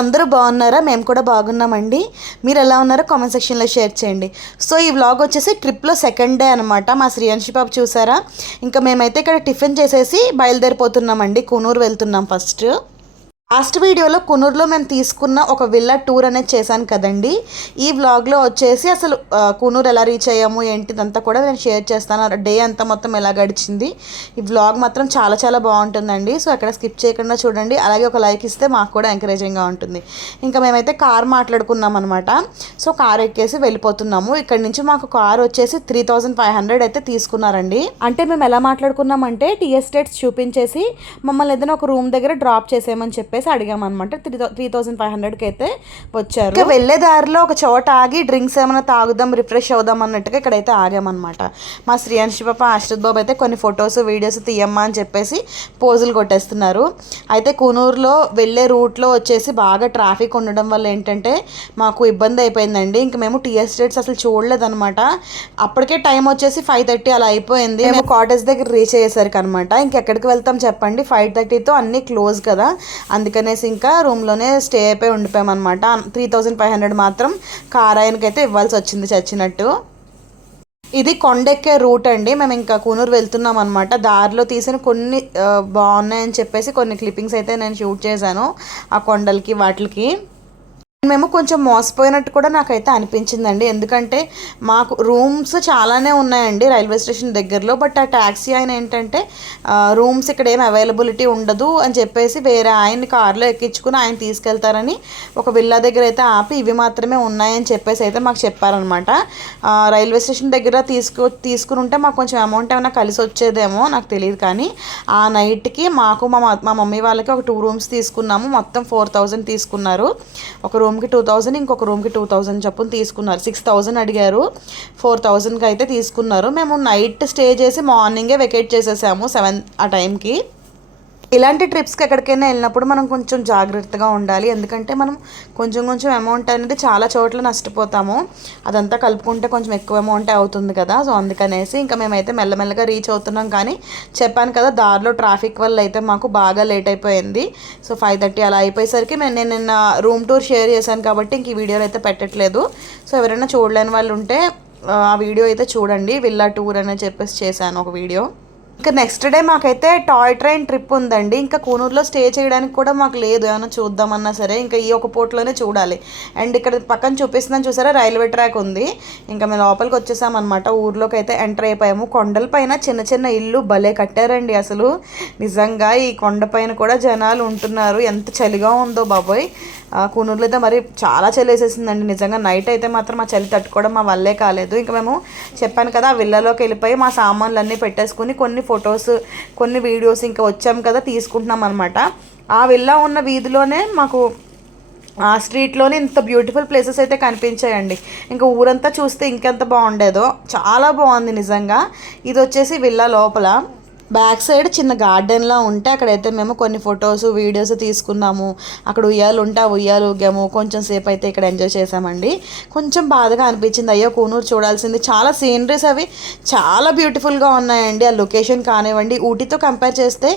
అందరూ బాగున్నారా? మేము కూడా బాగున్నామండి. మీరు ఎలా ఉన్నారో కామెంట్ సెక్షన్లో షేర్ చేయండి. సో ఈ వ్లాగ్ వచ్చేసి ట్రిప్లో సెకండ్ డే అనమాట మా శ్రీయాంశి బాబు చూసారా? ఇంకా మేమైతే ఇక్కడ టిఫిన్ చేసేసి బయలుదేరిపోతున్నామండి. కూనూరు వెళ్తున్నాం ఫస్ట్ లాస్ట్ వీడియోలో కునూరులో మేము తీసుకున్న ఒక విల్లా టూర్ అనేది చేశాను కదండి. ఈ వ్లాగ్లో వచ్చేసి అసలు కునూరు ఎలా రీచ్ అయ్యాము ఏంటిదంతా కూడా నేను షేర్ చేస్తాను. డే అంతా మొత్తం ఎలా గడిచింది. ఈ వ్లాగ్ మాత్రం చాలా చాలా బాగుంటుందండి. సో అక్కడ స్కిప్ చేయకుండా చూడండి. అలాగే ఒక లైక్ ఇస్తే మాకు కూడా ఎంకరేజింగ్గా ఉంటుంది. ఇంకా మేమైతే కార్ మాట్లాడుకున్నాం అనమాట సో కార్ ఎక్కేసి వెళ్ళిపోతున్నాము. ఇక్కడ నుంచి మాకు కార్ వచ్చేసి త్రీ థౌజండ్ ఫైవ్ హండ్రెడ్ అయితే తీసుకున్నారండి. అంటే మేము ఎలా మాట్లాడుకున్నామంటే టీ ఎస్టేట్స్ చూపించేసి మమ్మల్ని ఏదైనా ఒక రూమ్ దగ్గర డ్రాప్ చేసేయమని చెప్పేసి అడిగామన్నమాట. త్రీ త్రీ థౌసండ్ ఫైవ్ హండ్రెడ్కి అయితే వచ్చారు. ఇంకా వెళ్ళే దారిలో ఒక చోట ఆగి డ్రింక్స్ ఏమైనా తాగుదాం రిఫ్రెష్ అవుదాం అన్నట్టుగా ఇక్కడైతే ఆగామన్నమాట. మా శ్రీయాంశి పాప ఆశ్రిత్ బాబు అయితే కొన్ని ఫొటోస్ వీడియోస్ తీయమ్మా అని చెప్పేసి పోజులు కొట్టేస్తున్నారు. అయితే కూనూరులో వెళ్ళే రూట్లో వచ్చేసి బాగా ట్రాఫిక్ ఉండడం వల్ల ఏంటంటే మాకు ఇబ్బంది అయిపోయిందండి. ఇంక మేము టీ ఎస్టేట్స్ అసలు చూడలేదన్నమాట. అప్పటికే టైం వచ్చేసి ఫైవ్ థర్టీ అలా అయిపోయింది. మేము కాటేజ్ దగ్గర రీచ్ అయ్యేసరికి అనమాట ఇంకెక్కడికి వెళ్తాం చెప్పండి. ఫైవ్ థర్టీతో అన్నీ క్లోజ్ కదా. అందుకనేసి ఇంకా రూమ్లోనే స్టే అయిపోయి ఉండిపోయామన్నమాట. త్రీ థౌజండ్ ఫైవ్ హండ్రెడ్ మాత్రం కార్ ఆయనకైతే ఇవ్వాల్సి వచ్చింది చచ్చినట్టు. ఇది కొండెక్కే రూట్ అండి. మేము ఇంకా కూనూరు వెళ్తున్నాం అనమాట దారిలో తీసిన కొన్ని బాగున్నాయని చెప్పేసి కొన్ని క్లిప్పింగ్స్ అయితే నేను షూట్ చేశాను. ఆ కొండలకి వాటికి మేము కొంచెం మోసపోయినట్టు కూడా నాకైతే అనిపించిందండి. ఎందుకంటే మాకు రూమ్స్ చాలానే ఉన్నాయండి రైల్వే స్టేషన్ దగ్గరలో బట్ ఆ ట్యాక్సీ ఆయన ఏంటంటే రూమ్స్ ఇక్కడ ఏం అవైలబిలిటీ ఉండదు అని చెప్పేసి వేరే ఆయన్ని కార్లో ఎక్కించుకుని ఆయన తీసుకెళ్తారని ఒక విల్లా దగ్గర అయితే ఆపి ఇవి మాత్రమే ఉన్నాయని చెప్పేసి అయితే మాకు చెప్పారనమాట రైల్వే స్టేషన్ దగ్గర తీసుకు తీసుకుని ఉంటే మాకు కొంచెం అమౌంట్ ఏమైనా కలిసి వచ్చేదేమో నాకు తెలియదు కానీ ఆ నైట్కి మాకు మా మ- మా మమ్మీ వాళ్ళకి ఒక టూ రూమ్స్ తీసుకున్నాము. మొత్తం ఫోర్ థౌజండ్ తీసుకున్నారు. ఒక రూమ్ రూమ్కి టూ థౌజండ్ ఇంకొక రూమ్కి టూ థౌజండ్ చొప్పున తీసుకున్నారు. సిక్స్ థౌజండ్ అడిగారు. ఫోర్ థౌజండ్కి అయితే తీసుకున్నారు. మేము నైట్ స్టే చేసి మార్నింగే వెకేట్ చేసేసాము సెవెన్ ఆ టైంకి. ఇలాంటి ట్రిప్స్కి ఎక్కడికైనా వెళ్ళినప్పుడు మనం కొంచెం జాగ్రత్తగా ఉండాలి. ఎందుకంటే మనం కొంచెం కొంచెం అమౌంట్ అనేది చాలా చోట్ల నష్టపోతాము. అదంతా కలుపుకుంటే కొంచెం ఎక్కువ అమౌంట్ అవుతుంది కదా. సో అందుకనేసి ఇంకా మేమైతే మెల్లమెల్లగా రీచ్ అవుతున్నాం. కానీ చెప్పాను కదా దారిలో ట్రాఫిక్ వల్ల అయితే మాకు బాగా లేట్ అయిపోయింది. సో ఫైవ్ థర్టీ అలా అయిపోయేసరికి నేను నిన్న రూమ్ టూర్ షేర్ చేశాను కాబట్టి ఇంక ఈ వీడియోలు అయితే పెట్టట్లేదు. సో ఎవరైనా చూడలేని వాళ్ళు ఉంటే ఆ వీడియో అయితే చూడండి. విల్లా టూర్ అనేది చెప్పేసి చేశాను ఒక వీడియో ఇంకా నెక్స్ట్ డే మాకైతే టాయ్ ట్రైన్ ట్రిప్ ఉందండి. ఇంకా కూనూరులో స్టే చేయడానికి కూడా మాకు లేదు. ఏమైనా చూద్దామన్నా సరే ఇంకా ఈ ఒక పోర్ట్లోనే చూడాలి. అండ్ ఇక్కడ పక్కన చూపిస్తున్నాను చూసారా? రైల్వే ట్రాక్ ఉంది. ఇంకా మేము లోపలికి వచ్చేసామన్నమాట ఊర్లోకి అయితే ఎంటర్ అయిపోయాము. కొండల పైన చిన్న చిన్న ఇల్లు భలే కట్టారండి అసలు. నిజంగా ఈ కొండ పైన కూడా జనాలు ఉంటున్నారు. ఎంత చలిగా ఉందో బాబోయ్. కూనూరులో అయితే మరి చాలా చలి వేసేసిందండి. నిజంగా నైట్ అయితే మాత్రం ఆ చలి తట్టుకోవడం మా వల్లే కాలేదు. ఇంకా మేము చెప్పాను కదా ఆ విల్లాలోకి వెళ్ళిపోయి మా సామాన్లు అన్నీ పెట్టేసుకుని కొన్ని ఫొటోస్ కొన్ని వీడియోస్ ఇంకా వచ్చాం కదా తీసుకుంటున్నాం అనమాట ఆ విల్లా ఉన్న వీధిలోనే మాకు ఆ స్ట్రీట్లోనే ఇంత బ్యూటిఫుల్ ప్లేసెస్ అయితే కనిపించాయండి. ఇంకా ఊరంతా చూస్తే ఇంకెంత బాగుండేదో. చాలా బాగుంది నిజంగా. ఇది వచ్చేసి విల్లా లోపల. బ్యాక్ సైడ్ చిన్న గార్డెన్లా ఉంటే అక్కడైతే మేము కొన్ని ఫొటోస్ వీడియోస్ తీసుకున్నాము. అక్కడ ఉయ్యాలు ఉంటే ఆ ఉయ్యాలు ఊగాము కొంచెం సేపు అయితే ఇక్కడ ఎంజాయ్ చేసామండి కొంచెం బాధగా అనిపించింది. అయ్యో కూనూరు చూడాల్సింది. చాలా సీనరీస్ అవి చాలా బ్యూటిఫుల్గా ఉన్నాయండి. ఆ లొకేషన్ కానివ్వండి. ఊటీతో కంపేర్ చేస్తే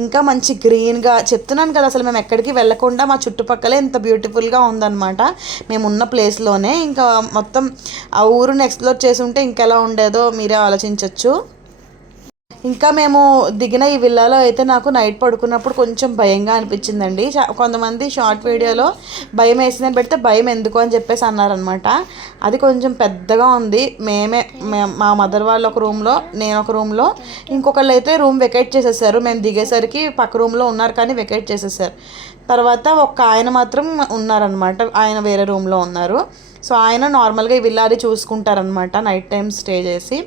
ఇంకా మంచి గ్రీన్గా చెప్తున్నాను కదా అసలు మేము ఎక్కడికి వెళ్ళకుండా మా చుట్టుపక్కలే ఇంత బ్యూటిఫుల్గా ఉందన్నమాట. మేము ఉన్న ప్లేస్లోనే ఇంకా మొత్తం ఆ ఊరుని ఎక్స్ప్లోర్ చేసి ఉంటే ఇంకెలా ఉండేదో మీరే ఆలోచించవచ్చు ఇంకా మేము దిగిన ఈ విల్లాలో అయితే నాకు నైట్ పడుకున్నప్పుడు కొంచెం భయంగా అనిపించిందండి. కొంతమంది షార్ట్ వీడియోలో భయం వేసిందని పెడితే భయం ఎందుకు అని చెప్పేసి అన్నారనమాట అది కొంచెం పెద్దగా ఉంది. మేమే మా మదర్ వాళ్ళు ఒక రూమ్లో నేను ఒక రూమ్లో. ఇంకొకళ్ళు అయితే రూమ్ వెకేట్ చేసేసారు. మేము దిగేసరికి పక్క రూమ్లో ఉన్నారు కానీ వెకేట్ చేసేసారు. తర్వాత ఒక ఆయన మాత్రం ఉన్నారనమాట ఆయన వేరే రూమ్లో ఉన్నారు. సో ఆయన నార్మల్గా ఈ విల్లాది చూసుకుంటారనమాట నైట్ టైం స్టే చేసి.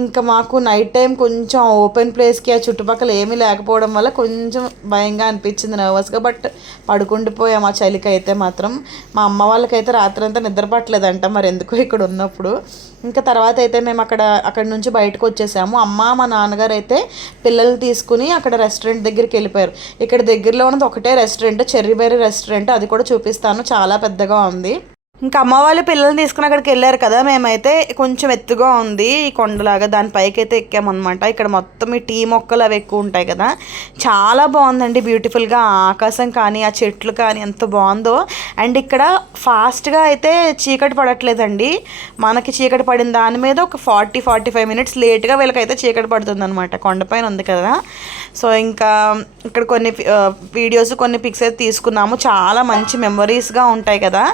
ఇంకా మాకు నైట్ టైం కొంచెం ఓపెన్ ప్లేస్కి ఆ చుట్టుపక్కల ఏమీ లేకపోవడం వల్ల కొంచెం భయంగా అనిపించింది నర్వస్గా బట్ పడుకుండిపోయాం ఆ చలికి అయితే మాత్రం. మా అమ్మ వాళ్ళకైతే రాత్రి అంతా నిద్రపట్టలేదంట మరి ఎందుకో ఇక్కడ ఉన్నప్పుడు. ఇంకా తర్వాత అయితే మేము అక్కడ అక్కడ నుంచి బయటకు వచ్చేసాము. అమ్మ మా నాన్నగారు అయితే పిల్లల్ని తీసుకుని అక్కడ రెస్టారెంట్ దగ్గరికి వెళ్ళిపోయారు. ఇక్కడ దగ్గరలో ఉన్నది ఒకటే రెస్టారెంట్ చెర్రీబెర్రీ రెస్టారెంట్ అది కూడా చూపిస్తాను. చాలా పెద్దగా ఉంది. ఇంకా అమ్మ వాళ్ళు పిల్లల్ని తీసుకుని అక్కడికి వెళ్ళారు కదా మేమైతే కొంచెం ఎత్తుగా ఉంది ఈ కొండలాగా దానిపైకైతే అయితే ఎక్కామన్నమాట. ఇక్కడ మొత్తం ఈ టీ మొక్కలు అవి ఎక్కువ ఉంటాయి కదా. చాలా బాగుందండి బ్యూటిఫుల్గా. ఆకాశం కానీ ఆ చెట్లు కానీ ఎంత బాగుందో. అండ్ ఇక్కడ ఫాస్ట్గా అయితే చీకటి పడట్లేదండి. మనకి చీకటి పడిన దాని మీద ఒక ఫార్టీ ఫార్టీ ఫైవ్ మినిట్స్ లేట్గా వీళ్ళకైతే చీకటి పడుతుంది అనమాట కొండపైన ఉంది కదా. సో ఇంకా ఇక్కడ కొన్ని వీడియోస్ కొన్ని పిక్స్ అయితే తీసుకున్నాము. చాలా మంచి మెమరీస్గా ఉంటాయి కదా.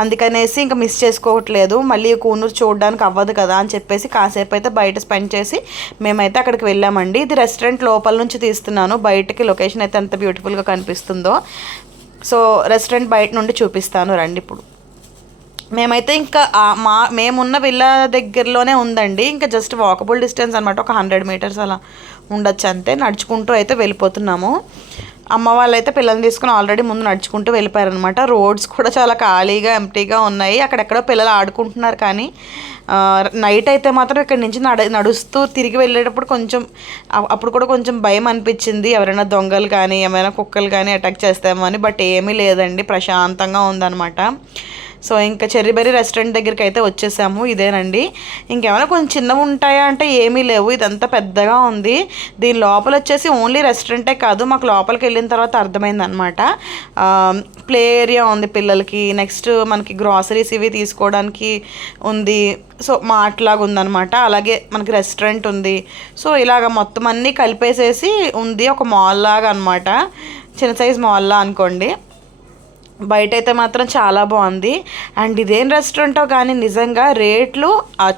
అందుకనేసి ఇంకా మిస్ చేసుకోవట్లేదు. మళ్ళీ కూనూరు చూడడానికి అవ్వదు కదా అని చెప్పేసి కాసేపు అయితే బయట స్పెండ్ చేసి మేమైతే అక్కడికి వెళ్ళామండి. ఇది రెస్టారెంట్ లోపల నుంచి తీస్తున్నాను. బయటకి లొకేషన్ అయితే ఎంత బ్యూటిఫుల్గా కనిపిస్తుందో. సో రెస్టారెంట్ బయట నుండి చూపిస్తాను రండి ఇప్పుడు. మేమైతే ఇంకా మా మేమున్న విల్లా దగ్గరలోనే ఉందండి. ఇంకా జస్ట్ వాకబుల్ డిస్టెన్స్ అనమాట ఒక హండ్రెడ్ మీటర్స్ అలా ఉండొచ్చు అంతే. నడుచుకుంటూ అయితే వెళ్ళిపోతున్నాము. అమ్మ వాళ్ళు అయితే పిల్లల్ని తీసుకుని ఆల్రెడీ ముందు నడుచుకుంటూ వెళ్ళిపోయారనమాట రోడ్స్ కూడా చాలా ఖాళీగా ఎంటీగా ఉన్నాయి. అక్కడెక్కడో పిల్లలు ఆడుకుంటున్నారు కానీ నైట్ అయితే మాత్రం ఇక్కడ నుంచి నడ నడుస్తూ తిరిగి వెళ్ళేటప్పుడు కొంచెం అప్పుడు కూడా కొంచెం భయం అనిపించింది. ఎవరైనా దొంగలు కానీ ఏమైనా కుక్కలు కానీ అటాక్ చేస్తామో అని బట్ ఏమీ లేదండి. ప్రశాంతంగా ఉందన్నమాట. సో ఇంకా చెర్రీబెర్రీ రెస్టారెంట్ దగ్గరికి అయితే వచ్చేసాము ఇదేనండి. ఇంకేమైనా కొంచెం చిన్నవి ఉంటాయా అంటే ఏమీ లేవు ఇదంతా పెద్దగా ఉంది. దీని లోపల వచ్చేసి ఓన్లీ రెస్టారెంటే కాదు మాకు లోపలికి వెళ్ళిన తర్వాత అర్థమైంది అనమాట ప్లే ఏరియా ఉంది పిల్లలకి నెక్స్ట్ మనకి గ్రాసరీస్ ఇవి తీసుకోవడానికి ఉంది. సో మాట్లాగా ఉందనమాట అలాగే మనకి రెస్టారెంట్ ఉంది. సో ఇలాగ మొత్తం అన్నీ కలిపేసేసి ఉంది ఒక మాల్ లాగా అనమాట చిన్న సైజ్ మాల్లా అనుకోండి. బయట అయితే మాత్రం చాలా బాగుంది. అండ్ ఇదేం రెస్టారెంటో కానీ నిజంగా రేట్లు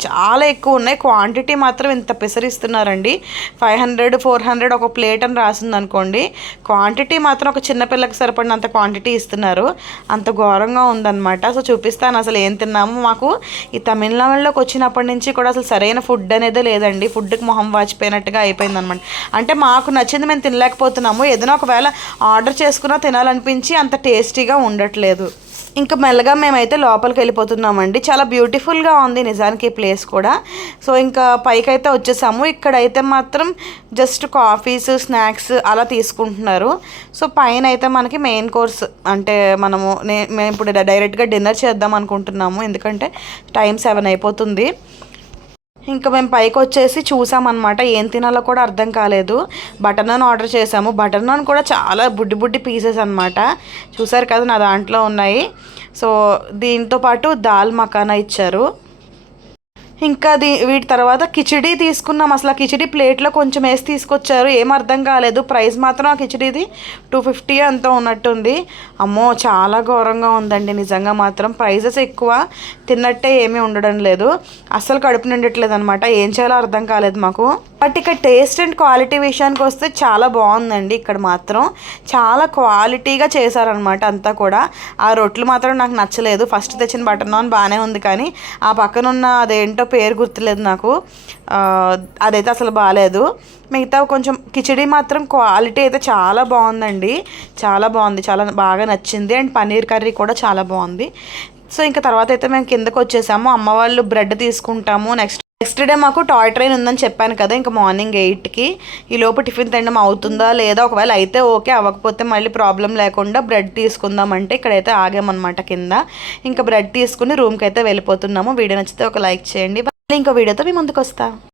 చాలా ఎక్కువ ఉన్నాయి. క్వాంటిటీ మాత్రం ఇంత పెసరిస్తున్నారండి. ఫైవ్ హండ్రెడ్ ఫోర్ హండ్రెడ్ ఒక ప్లేట్ అని రాసింది అనుకోండి క్వాంటిటీ మాత్రం ఒక చిన్నపిల్లకి సరిపడినంత క్వాంటిటీ ఇస్తున్నారు. అంత ఘోరంగా ఉందన్నమాట. సో చూపిస్తాను అసలు ఏం తిన్నాము మాకు. ఈ తమిళనాడులోకి వచ్చినప్పటి నుంచి కూడా అసలు సరైన ఫుడ్ అనేది లేదండి. ఫుడ్కి మొహం వాచిపోయినట్టుగా అయిపోయింది అనమాట అంటే మాకు నచ్చింది మేము తినలేకపోతున్నాము. ఏదైనా ఒకవేళ ఆర్డర్ చేసుకున్నా తినాలనిపించి అంత టేస్టీగా ఉంది ఉండట్లేదు. ఇంకా మెల్లగా మేమైతే లోపలికి వెళ్ళిపోతున్నామండి. చాలా బ్యూటిఫుల్గా ఉంది నిజానికి ఈ ప్లేస్ కూడా. సో ఇంకా పైకి అయితే వచ్చేసాము. ఇక్కడైతే మాత్రం జస్ట్ కాఫీస్ స్నాక్స్ అలా తీసుకుంటున్నారు. సో పైన అయితే మనకి మెయిన్ కోర్స్ అంటే మనము మేము ఇప్పుడు డైరెక్ట్గా డిన్నర్ చేద్దాం అనుకుంటున్నాము. ఎందుకంటే టైం సెవెన్ అయిపోతుంది. ఇంకా మేము పైకి వచ్చేసి చూసామన్నమాట. ఏం తినాలో కూడా అర్థం కాలేదు. బటర్ నాన్ ఆర్డర్ చేసాము. బటర్ నాన్ కూడా చాలా బుడ్డి బుడ్డి పీసెస్ అనమాట చూసారు కదా నా దాంట్లో ఉన్నాయి. సో దీంతో పాటు దాల్ మఖానా ఇచ్చారు. ఇంకా దీ వీటి తర్వాత కిచిడి తీసుకున్నాం. అసలు ఆ కిచిడి ప్లేట్లో కొంచెం వేసి తీసుకొచ్చారు. ఏం అర్థం కాలేదు. ప్రైస్ మాత్రం ఆ కిచిడిది టూ ఫిఫ్టీ అంతా ఉన్నట్టుంది. అమ్మో చాలా ఘోరంగా ఉందండి. నిజంగా మాత్రం ప్రైజెస్ ఎక్కువ. తిన్నట్టే ఏమీ ఉండడం లేదు. అస్సలు కడుపు నిండట్లేదు అనమాట ఏం చేయాలో అర్థం కాలేదు మాకు. బట్ ఇక్కడ టేస్ట్ అండ్ క్వాలిటీ విషయానికి వస్తే చాలా బాగుందండి. ఇక్కడ మాత్రం చాలా క్వాలిటీగా చేశారనమాట అంతా కూడా. ఆ రొట్లు మాత్రం నాకు నచ్చలేదు. ఫస్ట్ తెచ్చిన బటర్ నాన్ బాగానే ఉంది కానీ ఆ పక్కన ఉన్న అదేంటో పేరు గుర్తులేదు నాకు. అదైతే అసలు బాగాలేదు మిగతా కొంచెం కిచడీ మాత్రం క్వాలిటీ అయితే చాలా బాగుందండి. చాలా బాగుంది. చాలా బాగా నచ్చింది. అండ్ పన్నీర్ కర్రీ కూడా చాలా బాగుంది. సో ఇంకా తర్వాత అయితే మేము కిందకు వచ్చేసాము అమ్మ వాళ్ళు బ్రెడ్ తీసుకుంటాము. నెక్స్ట్ నెక్స్ట్ డే మాకు టాయ్ ట్రైన్ ఉందని చెప్పాను కదా ఇంకా మార్నింగ్ ఎయిట్కి ఈ లోపు టిఫిన్ తినడం అవుతుందా లేదా? ఒకవేళ అయితే ఓకే అవ్వకపోతే మళ్ళీ ప్రాబ్లం లేకుండా బ్రెడ్ తీసుకుందామంటే ఇక్కడైతే ఆగామన్నమాట కింద. ఇంకా బ్రెడ్ తీసుకుని రూమ్కి అయితే వెళ్ళిపోతున్నాము. వీడియో నచ్చితే ఒక లైక్ చేయండి. ఇంకో వీడియోతో మీ ముందుకు వస్తా.